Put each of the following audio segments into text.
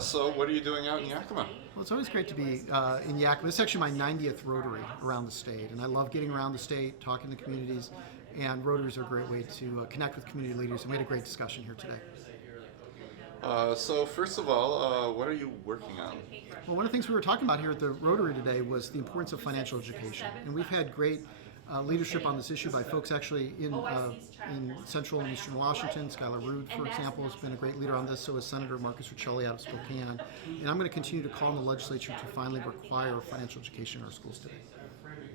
So what are you doing out in Yakima? Well, it's always great to be in Yakima. It's actually my 90th Rotary around the state, and I love getting around the state, talking to communities, and Rotaries are a great way to connect with community leaders, and we had a great discussion here today. So first of all, what are you working on? Well, one of the things we were talking about here at the Rotary today was the importance of financial education, and we've had great leadership on this issue by folks actually in central and eastern Washington. Skylar Rude, for example, has been a great leader on this, so is Senator Marcus Riccioli out of Spokane. And I'm going to continue to call on the legislature to finally require financial education in our schools today.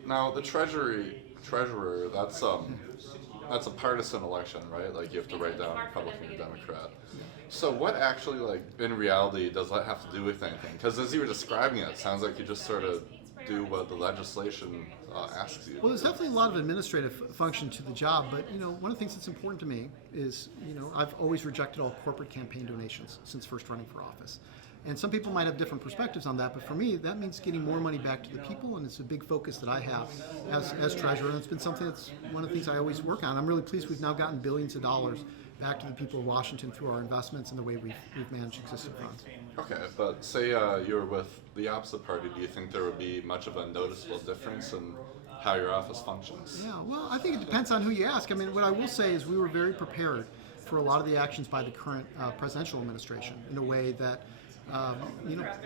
Now, the treasurer, that's a partisan election, right? Like you have to write down Republican or Democrat. So what actually, like, in reality, does that have to do with anything? Because as you were describing it, it sounds like you just sort of do what the legislation asks you. Well, there's definitely a lot of administrative function to the job, but one of the things that's important to me is I've always rejected all corporate campaign donations since first running for office. And some people might have different perspectives on that, but for me, that means getting more money back to the people, and it's a big focus that I have as treasurer, and it's been something that's one of the things I always work on. I'm really pleased we've now gotten billions of dollars back to the people of Washington through our investments and the way we've managed existing funds. Okay, but say you're with the opposite party, do you think there would be much of a noticeable difference in how your office functions? Yeah, well, I think it depends on who you ask. I mean, what I will say is we were very prepared for a lot of the actions by the current presidential administration in a way that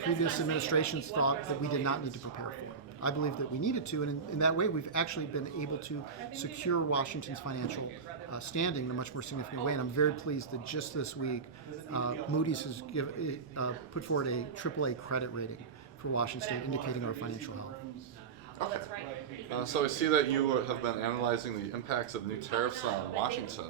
previous administrations thought that we did not need to prepare for. I believe that we needed to, and in that way, we've actually been able to secure Washington's financial standing in a much more significant way. And I'm very pleased that just this week, Moody's has put forward a AAA credit rating for Washington State, indicating our financial health. Okay. So I see that you have been analyzing the impacts of new tariffs on Washington.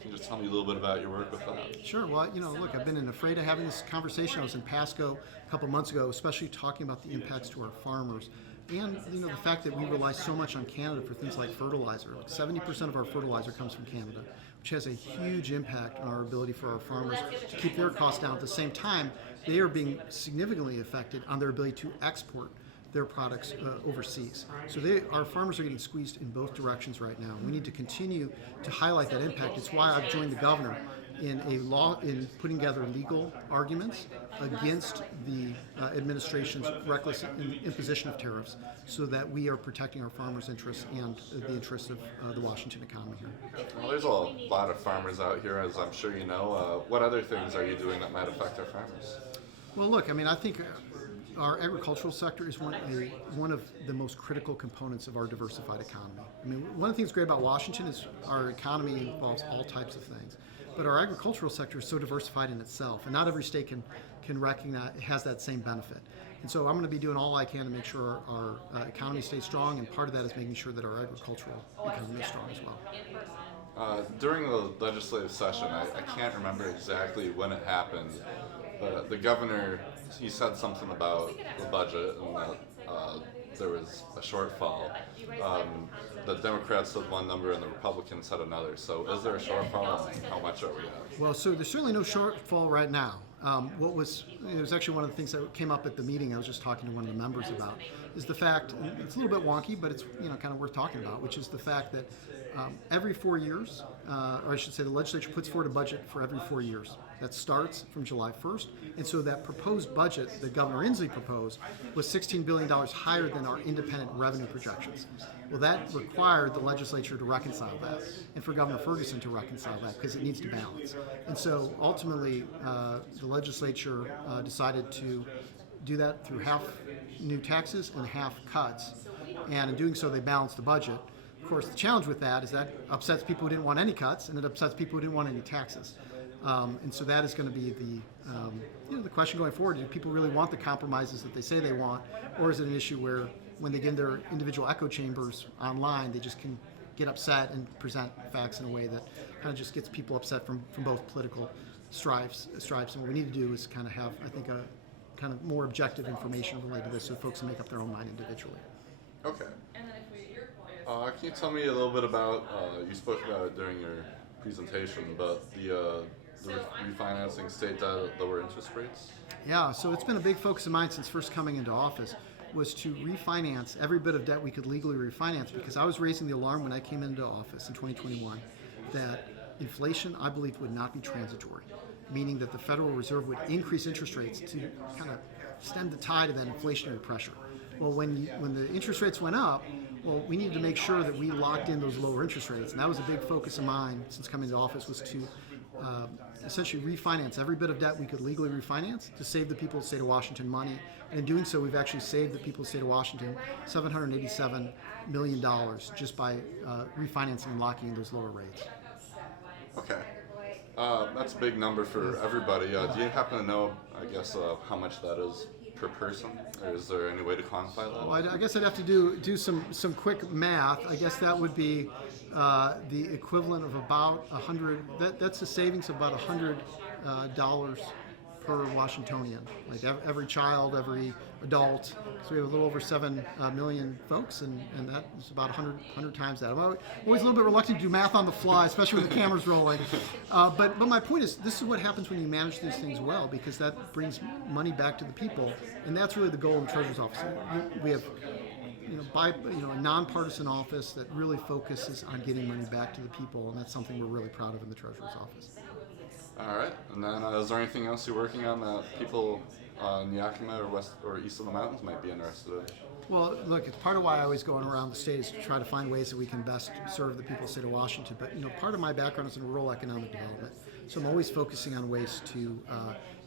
Can you just tell me a little bit about your work with that? Sure. Well, look, I've been afraid of having this conversation. I was in Pasco a couple months ago, especially talking about the impacts to our farmers. And the fact that we rely so much on Canada for things like fertilizer. Like 70% of our fertilizer comes from Canada, which has a huge impact on our ability for our farmers to keep their costs down. At the same time, they are being significantly affected on their ability to export their products overseas. So our farmers are getting squeezed in both directions right now. We need to continue to highlight that impact. It's why I've joined the governor in putting together legal arguments against the administration's reckless imposition of tariffs, so that we are protecting our farmers' interests and the interests of the Washington economy here. Well, there's a lot of farmers out here, as I'm sure you know. What other things are you doing that might affect our farmers? Well, look, I mean, I think our agricultural sector is one of the most critical components of our diversified economy. I mean, one of the things great about Washington is our economy involves all types of things, but our agricultural sector is so diversified in itself, and not every state can recognize it has that same benefit. And so I'm going to be doing all I can to make sure our economy stays strong, and part of that is making sure that our agricultural economy is strong as well. During the legislative session, I can't remember exactly when it happened, but the governor, he said something about the budget and that there was a shortfall. The Democrats said one number and the Republicans said another. So is there a shortfall, and how much are we at? Well, so there's certainly no shortfall right now. It was actually one of the things that came up at the meeting I was just talking to one of the members about, is the fact, it's a little bit wonky, but it's kind of worth talking about, which is the fact that every 4 years, or I should say the legislature puts forward a budget for every 4 years. That starts from July 1st, and so that proposed budget that Governor Inslee proposed was $16 billion higher than our independent revenue projections. Well, that required the legislature to reconcile that, and for Governor Ferguson to reconcile that, because it needs to balance. And so ultimately, the legislature decided to do that through half new taxes and half cuts, and in doing so, they balanced the budget. Of course, the challenge with that is that upsets people who didn't want any cuts, and it upsets people who didn't want any taxes. And so that is going to be the question going forward. Do people really want the compromises that they say they want, or is it an issue where when they get in their individual echo chambers online, they just can get upset and present facts in a way that kind of just gets people upset from both political stripes. And what we need to do is kind of have, I think, a kind of more objective information related to this, so folks can make up their own mind individually. Okay. Can you tell me a little bit about, you spoke about it during your presentation, but the refinancing state debt, lower interest rates? Yeah, so it's been a big focus of mine since first coming into office, was to refinance every bit of debt we could legally refinance, because I was raising the alarm when I came into office in 2021 that inflation, I believe, would not be transitory, meaning that the Federal Reserve would increase interest rates to kind of stem the tide of that inflationary pressure. Well, when the interest rates went up, well, we needed to make sure that we locked in those lower interest rates, and that was a big focus of mine since coming to office, was to essentially refinance every bit of debt we could legally refinance to save the people of the state of Washington money. And in doing so, we've actually saved the people of the state of Washington $787 million just by refinancing and locking in those lower rates. Okay. That's a big number for everybody. Do you happen to know, I guess, how much that is per person? Or is there any way to quantify that? Well, I guess I'd have to do some quick math. I guess that would be the equivalent of about 100. That's a savings of about $100 per Washingtonian. Like every child, every adult. So we have a little over 7 million folks, and that is about 100 times that. I'm always a little bit reluctant to do math on the fly, especially when the camera's rolling. But my point is, this is what happens when you manage these things well, because that brings money back to the people, and that's really the goal in the Treasurer's Office. We have a nonpartisan office that really focuses on getting money back to the people, and that's something we're really proud of in the Treasurer's Office. All right, and then is there anything else you're working on that people in Yakima or west or east of the mountains might be interested in? Well, look, it's part of why I always go around the state is to try to find ways that we can best serve the people of the state of Washington. But part of my background is in rural economic development, so I'm always focusing on ways to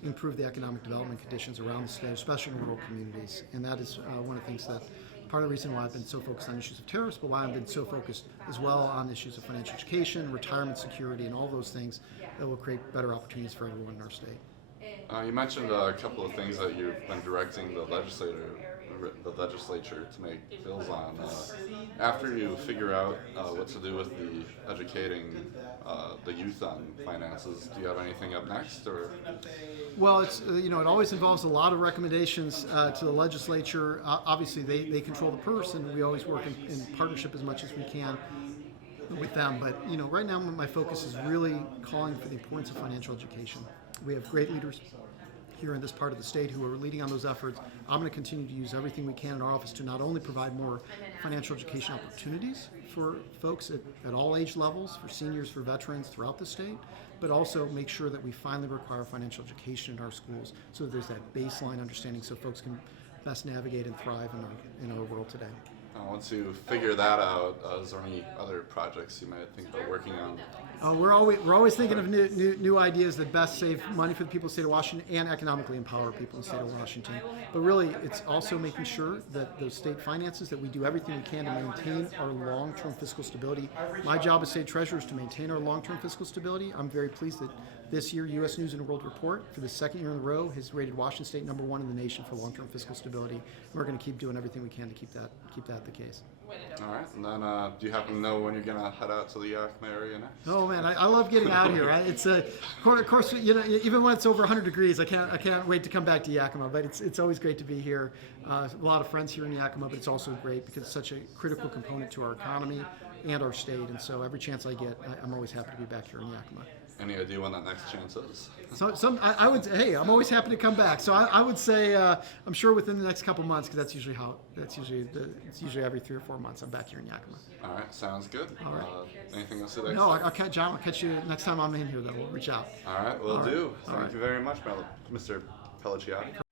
improve the economic development conditions around the state, especially in rural communities. And that is one of the things that part of the reason why I've been so focused on issues of tariffs, but why I've been so focused as well on issues of financial education, retirement security, and all those things that will create better opportunities for everyone in our state. You mentioned a couple of things that you've been directing the legislature to make bills on. After you figure out what to do with the educating the youth on finances, do you have anything up next? Or? Well, it's it always involves a lot of recommendations to the legislature. Obviously, they control the purse, and we always work in partnership as much as we can with them. But right now my focus is really calling for the importance of financial education. We have great leaders here in this part of the state who are leading on those efforts. I'm going to continue to use everything we can in our office to not only provide more financial education opportunities for folks at all age levels, for seniors, for veterans throughout the state, but also make sure that we finally require financial education in our schools so that there's that baseline understanding so folks can best navigate and thrive in our world today. Once you figure that out, is there any other projects you might think about working on? We're always thinking of new ideas that best save money for the people of the state of Washington and economically empower people in the state of Washington. But really, it's also making sure that those state finances, that we do everything we can to maintain our long-term fiscal stability. My job as state treasurer is to maintain our long-term fiscal stability. I'm very pleased that this year, U.S. News and World Report, for the second year in a row, has rated Washington State #1 in the nation for long-term fiscal stability. We're going to keep doing everything we can to keep that the case. All right, and then do you happen to know when you're going to head out to the Yakima area next? Oh man, I love getting out here. It's of course, even when it's over 100 degrees, I can't wait to come back to Yakima. But it's always great to be here. A lot of friends here in Yakima, but it's also great because it's such a critical component to our economy and our state. And so every chance I get, I'm always happy to be back here in Yakima. Any idea when that next chance is? I would say, hey, I'm always happy to come back. So I would say I'm sure within the next couple months, because it's usually every 3 or 4 months I'm back here in Yakima. All right, sounds good. All right. Anything else today? No, John, I'll catch you next time I'm in here. Though we'll reach out. All right, will do. All Thank right. you very much, Mr. Pellicciotti.